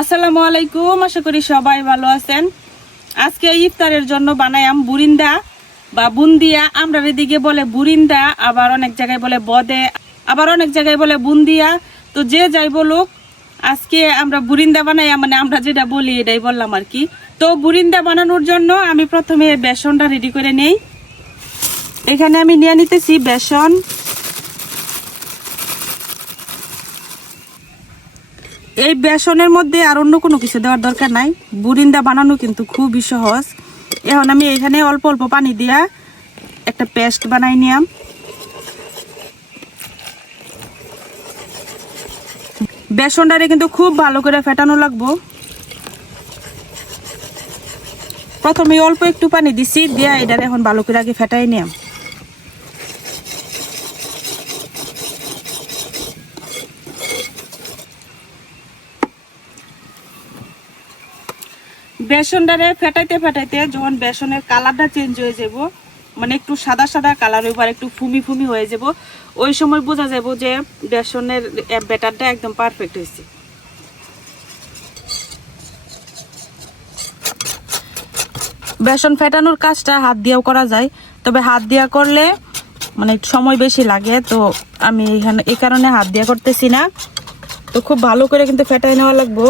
আসসালামু আলাইকুম, আশা করি সবাই ভালো আছেন। আজকে ইফতারের জন্য বানাইলাম বুরিন্দা বা বুন্দিয়া। আমরা এদিকে বলে বুরিন্দা, আবার অনেক জায়গায় বলে বদে, আবার অনেক জায়গায় বলে বুন্দিয়া। তো যে যাই বলুক, আজকে আমরা বুরিন্দা বানাই, মানে আমরা যেটা বলি এটাই বললাম আর কি। তো বুরিন্দা বানানোর জন্য আমি প্রথমে বেসনটা রেডি করে নেই। এখানে আমি নিয়ে নিতেছি বেসন। এই বেসনের মধ্যে আর অন্য কোনো কিছু দেওয়ার দরকার নাই। বুরিন্দা বানানো কিন্তু খুবই সহজ। এখন আমি এখানে অল্প অল্প পানি দিয়া একটা পেস্ট বানাই নিলাম। বেসনটারে কিন্তু খুব ভালো করে ফেটানো লাগবো। প্রথমে অল্প একটু পানি দিছি, দিয়া এটারে এখন ভালো করে আগে ফেটাই নিলাম। বেসনটারে ফেটাইতে ফেটাইতে যখন বেসনের কালারটা চেঞ্জ হয়ে যাব, মানে একটু সাদা সাদা কালার এবার একটু ফুমি ফুমি হয়ে যাব, ওই সময় বোঝা যাব যে বেসনের ব্যাটারটা একদম পারফেক্ট হয়েছে। বেসন ফেটানোর কাজটা হাত দিয়েও করা যায়, তবে হাত দিয়া করলে মানে সময় বেশি লাগে, তো আমি এখানে এই কারণে হাত দিয়া করতেছি না। তো খুব ভালো করে কিন্তু ফেটাই নেওয়া লাগবো।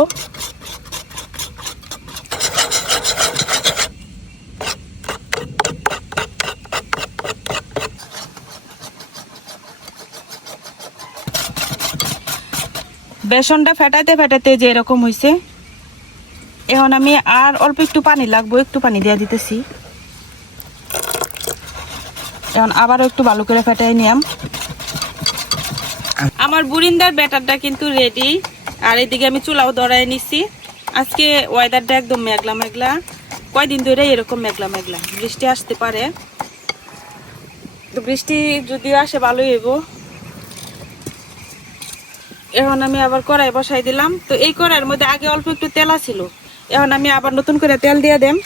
বেসনটা ফেটাইতে ফেটাইতে যে এরকম হয়েছে, এখন আমি আর অল্প একটু পানি লাগবো, একটু পানি দিয়ে দিতেছি। এখন আবারও একটু ভালো করে ফেটাই নিলাম। আমার বুরিন্দার ব্যাটারটা কিন্তু রেডি। আর এদিকে আমি চুলাও ধরাই নিছি। আজকে ওয়েদারটা একদম মেঘলা মেঘলা, কয়দিন ধরে এরকম মেঘলা মেঘলা, বৃষ্টি আসতে পারে। তো বৃষ্টি যদি আসে ভালোই হইব। এখন আমি আবার কড়াই বসাই দিলাম। তো এই কড়াইয়ের মধ্যে আগে অল্প একটু তেল ছিল, এখন আমি আবার নতুন করে তেল দিয়ে দেম।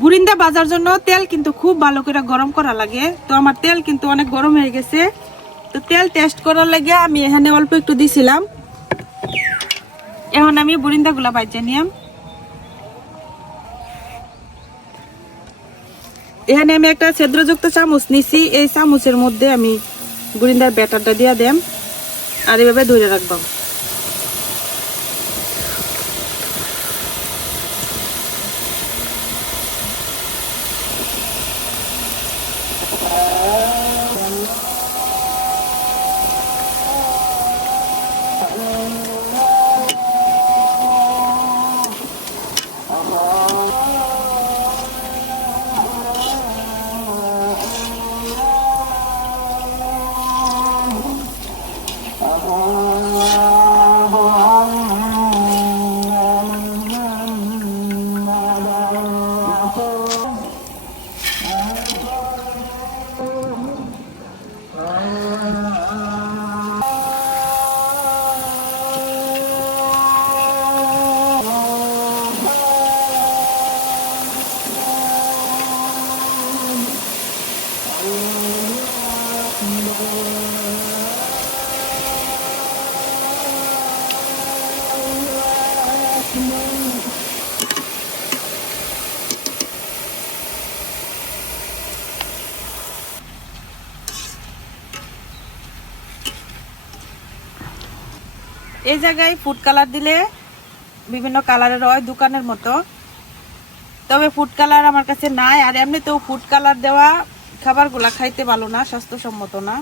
বুরিন্দা ভাজার জন্য তেল কিন্তু খুব ভালো করে গরম করা লাগে। তো আমার তেল কিন্তু অনেক গরম হয়ে গেছে। তো তেল টেস্ট করার লাগে আমি এখানে অল্প একটু দিছিলাম। এখন আমি বুরিন্দা গুলা ভাজা নিলাম। এখানে আমি একটা ছিদ্রযুক্ত চামচ নিছি, এই চামচের মধ্যে আমি বুরিন্দার ব্যাটারটা দিয়ে দেম আর এভাবে ধরে রাখবাম। এই জায়গায় ফুড কালার দিলে বিভিন্ন কালারের হয় দোকানের মতো, তবে ফুড কালার আমার কাছে নাই। আর এমনিতেও ফুড কালার দেওয়া খাবারগুলা খাইতে ভালো না, স্বাস্থ্যসম্মত না।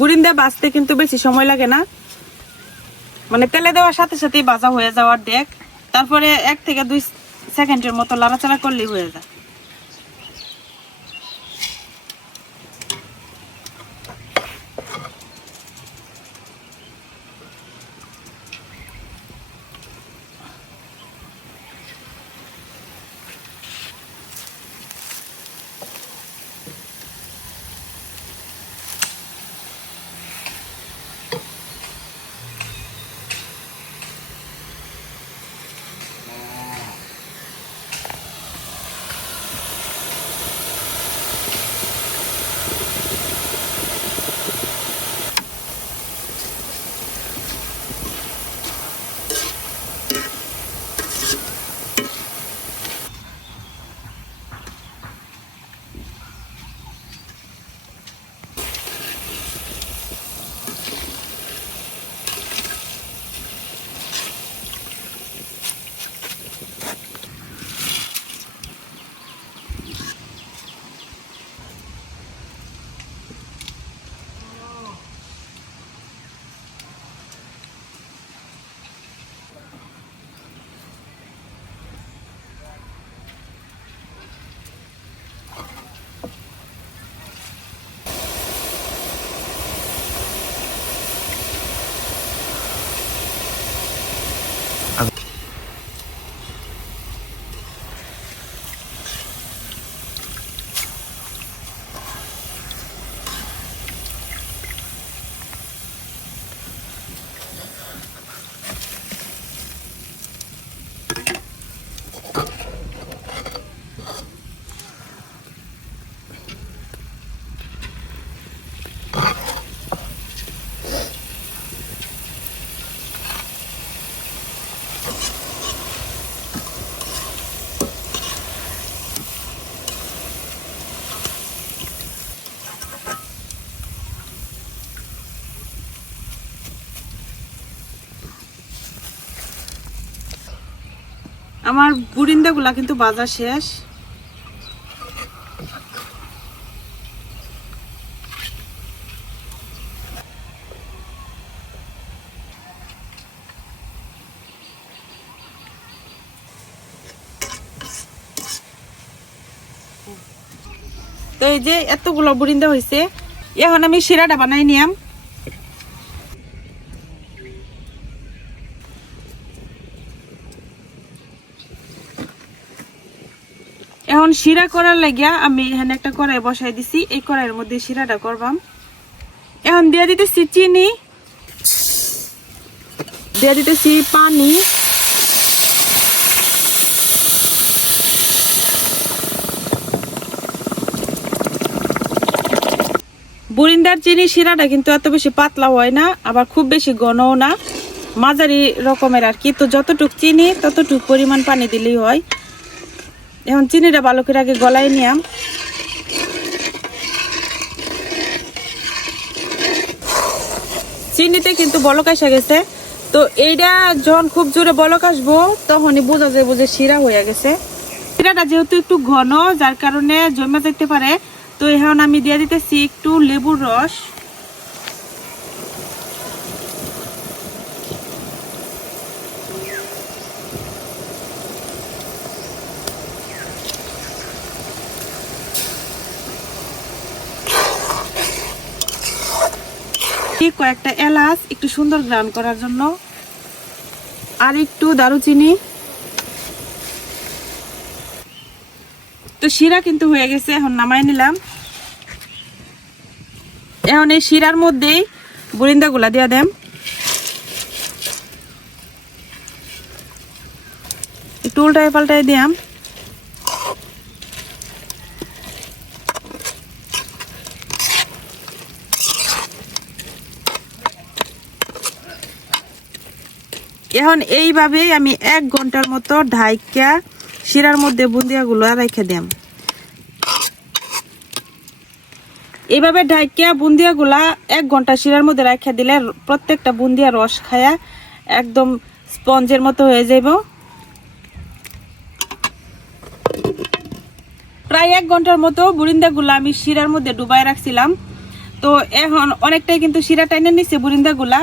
বুরিন্দা ভাজতে কিন্তু বেশি সময় লাগে না, মানে তেলে দেওয়ার সাথে সাথেই ভাজা হয়ে যাওয়ার দেখ। তারপরে 1 থেকে 2 সেকেন্ডের মতো লাড়াচাড়া করলেই হয়ে যায়। আমার বুরিন্দাগুলা কিন্তু ভাজা শেষ। তো এই যে এতগুলো বুরিন্দা হয়েছে, এখন আমি শিরাটা বানাই নিয়াম। এখন শিরা করার লাগিয়া আমি এখানে একটা কড়াই বসাই দিছি, এই কড়াইয়ের মধ্যে শিরাটা করবাম। এখন দিয়ে দিতেছি চিনি, দিয়ে দিতেছি পানি, বুরিন্দার চিনি শিরাটা কিন্তু এত বেশি পাতলা হয় না, আবার খুব বেশি ঘনও না, মাঝারি রকমের আর কি। তো যতটুক চিনি ততটুক পরিমাণ পানি দিলেই হয়। এখন চিনিটা ভালো করে আগে গলায় নিয়াম। চিনিতে কিন্তু বলক এসে গেছে। তো এইটা যখন খুব জোরে বলক আসবো তখনই বোঝা যাবে যে শিরা হয়ে গেছে। শিরাটা যেহেতু একটু ঘন, যার কারণে জমে যেতে পারে। তো এখন আমি দিয়ে দিতেছি একটু লেবুর রস। কয়েকটা এলাচ একটু সুন্দর গ্রান করার জন্য, আর একটু দারুচিনি। তো শিরা কিন্তু হয়ে গেছে, এখন নামাই নিলাম। এখন এই শিরার মধ্যেই বুরিন্দাগুলা দিয়ে দেম। একটু উল্টায় পাল্টায় দিয়াম। এখন এইভাবে আমি 1 ঘন্টার মতো ঢাইকা শিরার মধ্যে বুন্দিয়াগুলো রেখে দিম। এইভাবে ঢাইকা বুন্দিয়াগুলা 1 ঘন্টা শিরার মধ্যে রেখে দিলে প্রত্যেকটা বুন্দিয়া রস খায়া একদম স্পঞ্জের মতো হয়ে যাইব। প্রায় 1 ঘন্টার মতো বুরিন্দাগুলা আমি শিরার মধ্যে ডুবাই রাখছিলাম। তো এখন অনেকটাই কিন্তু শিরা টাইনে নিচ্ছে বুরিন্দাগুলা।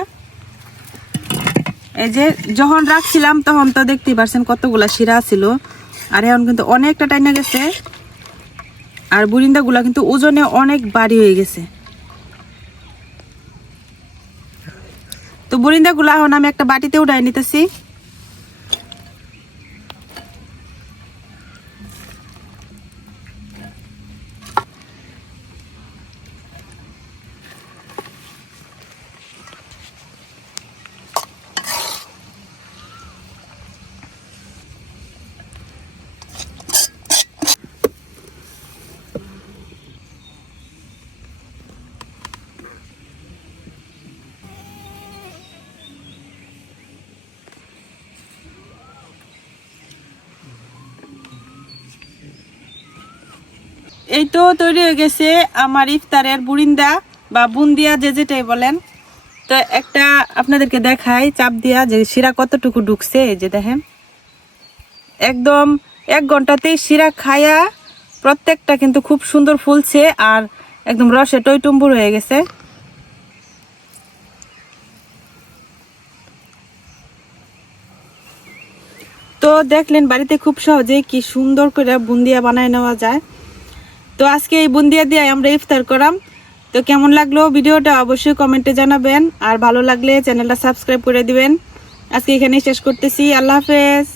এই যে যখন রাখছিলাম তখন তো দেখতেই পারছেন কতগুলা শিরা ছিল, আর এখন কিন্তু অনেকটা টাইনে গেছে। আর বুরিন্দাগুলা কিন্তু ওজনে অনেক ভারী হয়ে গেছে। তো বুরিন্দাগুলা এখন আমি একটা বাটিতে উঠাই নিতেছি। এই তো তৈরি হয়ে গেছে আমার ইফতারের বুরিন্দা বা বুন্দিয়া, যে যেটাই বলেন। তো একটা আপনাদেরকে দেখাই চাপ দিয়া যে শিরা কতটুকু ঢুকছে। এই যে দেখেন, একদম 1 ঘন্টাতেই শিরা খায়া প্রত্যেকটা কিন্তু খুব সুন্দর ফুলছে, আর একদম রসে টইটুম্বুর হয়ে গেছে। তো দেখলেন বাড়িতে খুব সহজে কি সুন্দর করে বুন্দিয়া বানায় নেওয়া যায়। তো আজকে এই বুন্দিয়া দিয়ে আমরা ইফতার করাম। তো কেমন লাগলো ভিডিওটা অবশ্যই কমেন্টে জানাবেন, আর ভালো লাগলে চ্যানেলটা সাবস্ক্রাইব করে দিবেন। আজকে এখানেই শেষ করতেছি। আল্লাহ হাফেজ।